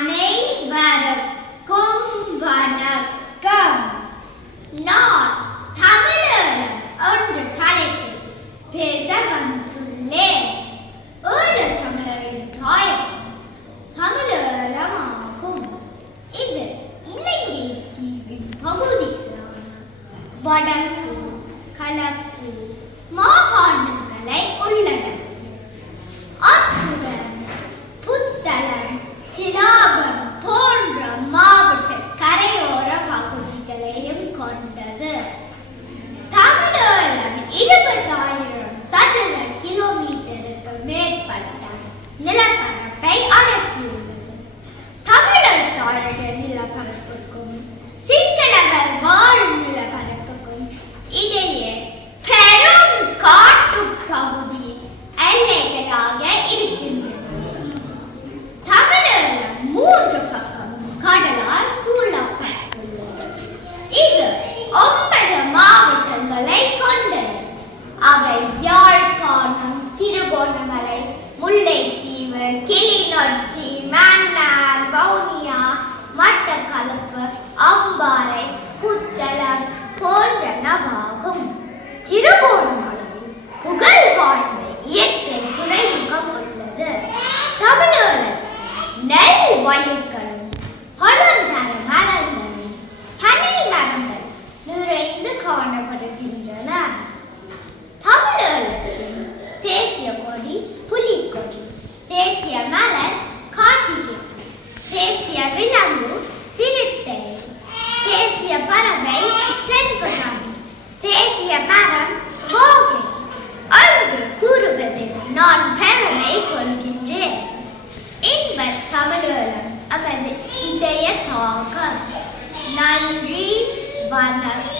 அனைவருக்கும் வணக்கம் நான் தமிழர் ஒன்று தலைப்பில் பேச வந்துள்ளேன். ஒரு தமிழரின் தாயம் தமிழரமாகும். இது இலங்கை தீவின் பகுதிகளான வடக்கு கலப்பு நிலப்பரப்புக்கும் சிங்களவர் வாழும் நிலப்பரப்புக்கும் இடையே பெரும் காட்டுப் பகுதி எல்லைகளாக இருக்கின்றன. தமிழர் மூன்று பக்கமும் கடலால் சூழப்பட்டுள்ளது. இது ஒன்பது மாவட்டங்களை கொண்டது. அவை யாழ்ப்பாணம் திருகோணமலை முல்லைத்தீவு கிளி பாறை புத்தளம் போன்றனவாகும். திருகோணமலையில் புகழ் வாழ்ந்த இயற்கை துறைமுகம் உள்ளது. தமிழகத்தில் நெல் வயல்களும் பழந்தர மரங்களும் பனை மரங்கள் நிறைந்து காணப்படும். மரம் போகை அன்று கூறுவதில் நான் பெருமை கொள்கின்றேன். இன்பத் தமிழகம் அவரது இதய தாகம் நன்றி வணக்கம்.